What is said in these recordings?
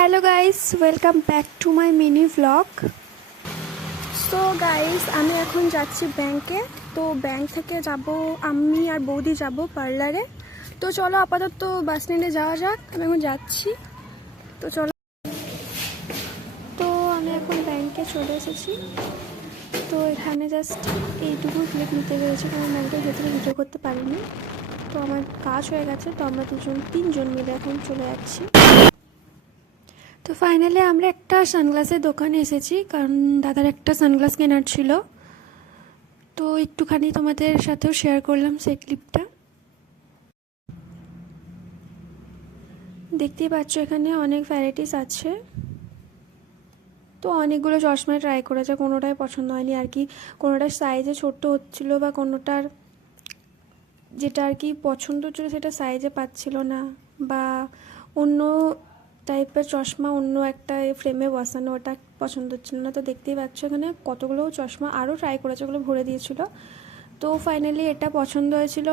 Hello guys, welcome back to my mini vlog. So guys, আমি এখন যাচ্ছি ব্যাংকে। তো ব্যাংক থেকে যাব, আমি আর বৌদি যাব পার্লারে। তো চলো আপাতত বাস স্ট্যান্ডে যাওয়া যাক, আমি এখন যাচ্ছি। তো চলো, তো আমি এখন ব্যাংকে চলে এসেছি। তো এখানে জাস্ট এইটুকু ক্লিপ নিতে পেরেছি, কারণ ব্যাংকের ভেতরে ভিডিও করতে পারিনি। তো আমার কাজ হয়ে গেছে, তো আমরা তিনজন মিলে এখন চলে যাচ্ছি। তো ফাইনালি আমরা একটা সানগ্লাসের দোকানে এসেছি, কারণ দাদার একটা সানগ্লাস কেনার ছিল। তো একটুখানি তোমাদের সাথেও শেয়ার করলাম সেই ক্লিপটা। দেখতেই পাচ্ছ এখানে অনেক ভ্যারাইটিস আছে। তো অনেকগুলো চশমা ট্রাই করেছে, কোনোটাই পছন্দ হয়নি আর কি। কোনোটার সাইজে ছোট্ট হচ্ছিলো, বা কোনোটার যেটা আর কি পছন্দ হচ্ছিলো সেটা সাইজে পাচ্ছিল না, বা অন্য টাইপের চশমা অন্য একটা ফ্রেমে বসানো, ওটা পছন্দ হচ্ছিল না। তো দেখতেই পাচ্ছ এখানে কতগুলো চশমা আরও ট্রাই করেছে, ওগুলো ভরে দিয়েছিল। তো ফাইনালি এটা পছন্দ হয়েছিল।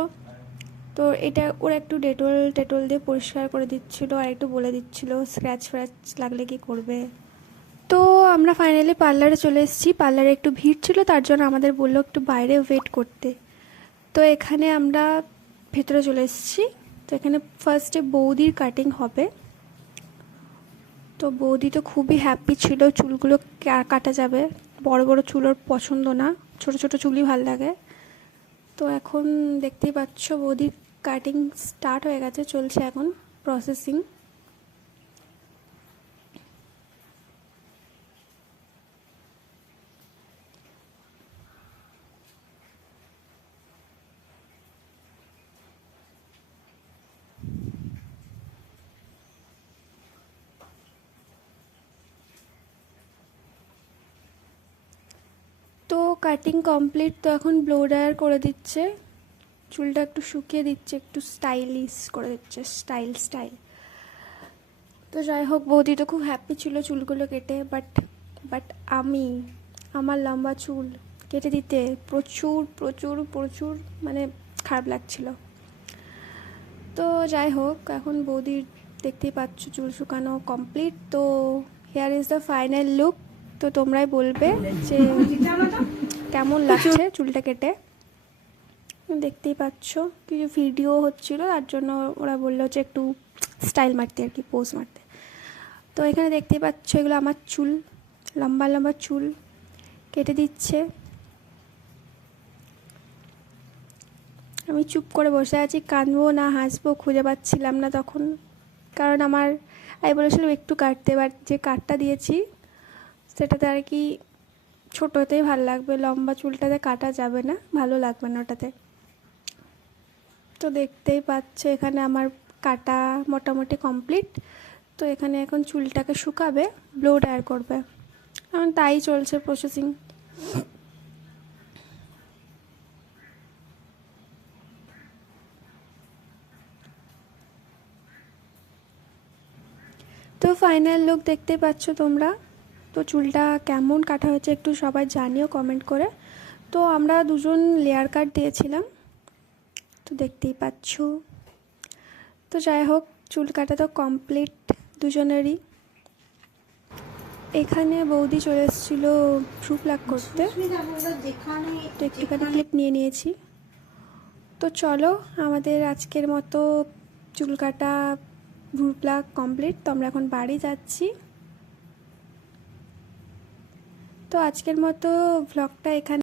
তো এটা ওরা একটু টেটল দিয়ে পরিষ্কার করে দিচ্ছিল, আর একটু বলে দিচ্ছিল স্ক্র্যাচ ফ্র্যাচ লাগলে কি করবে। তো আমরা ফাইনালি পার্লারে চলে এসেছি। পার্লারে একটু ভিড় ছিল, তার জন্য আমাদের বললো একটু বাইরে ওয়েট করতে। তো এখানে আমরা ভেতরে চলে এসেছি। তো এখানে ফার্স্টে বৌদির কাটিং হবে। তো বৌদি তো খুবই হ্যাপি ছিল, চুলগুলো কাটা যাবে। বড় বড় চুল ওর পছন্দ না, ছোট ছোট চুলই ভাল লাগে। তো এখন দেখতেই পাচ্ছ বৌদির কাটিং স্টার্ট হয়ে গেছে, চলছে এখন প্রসেসিং। তো কাটিং কমপ্লিট, তো এখন ব্লো ড্রায়ার করে দিচ্ছে, চুলটা একটু শুকিয়ে দিচ্ছে, একটু স্টাইলিশ করে দিচ্ছে, স্টাইল। তো যাই হোক, বৌদি তো খুব হ্যাপি ছিল চুলগুলো কেটে। বাট আমার লম্বা চুল কেটে দিতে প্রচুর প্রচুর প্রচুর মানে খারাপ লাগছিল। তো যাই হোক, এখন বৌদির দেখতেই পাচ্ছ চুল শুকানো কমপ্লিট। তো hair is the final look. তো তোমরাই বলবে যে কেমন লাগছে চুলটা কেটে। দেখতেই পাচ্ছ কিছু ভিডিও হচ্ছিল, তার জন্য ওরা বললো যে একটু স্টাইল মারতে আর কি, পোজ মারতে। তো এখানে দেখতেই পাচ্ছ এগুলো আমার চুল, লম্বা লম্বা চুল কেটে দিচ্ছে। আমি চুপ করে বসে আছি, কাঁদবো না হাসবো খুঁজে পাচ্ছিলাম না তখন, কারণ আমি বলেছিলাম একটু কাটতে, বাট যে কাটটা দিয়েছি সেটাতে আর কি ছোটোতেই ভালো লাগবে, লম্বা চুলটাতে কাটা যাবে না, ভালো লাগবে না ওটাতে। তো দেখতেই পাচ্ছ এখানে আমার কাটা মোটামুটি কমপ্লিট। তো এখানে এখন চুলটাকে শুকাবে, ব্লো ড্রায়ার করবে, এখন তাই চলছে প্রসেসিং। তো ফাইনাল লুক দেখতে পাচ্ছ তোমরা। তো চুলটা কেমন কাটা হয়েছে একটু সবাই জানিও কমেন্ট করে। তো আমরা দুজন লেয়ার কাট দিয়েছিলাম, তো দেখতেই পাচ্ছ। তো যাই হোক, চুল কাটা তো কমপ্লিট দুজনেরই। এখানে বৌদি চলে এসেছিলো ভ্রু প্লাক করতে, তো একটুখানি ক্লিপ নিয়ে নিয়েছি। তো চলো, আমাদের আজকের মতো চুল কাটা ভ্রু প্লাক কমপ্লিট। তো আমরা এখন বাড়ি যাচ্ছি। তো আজকের মতো ভ্লগটা এখানে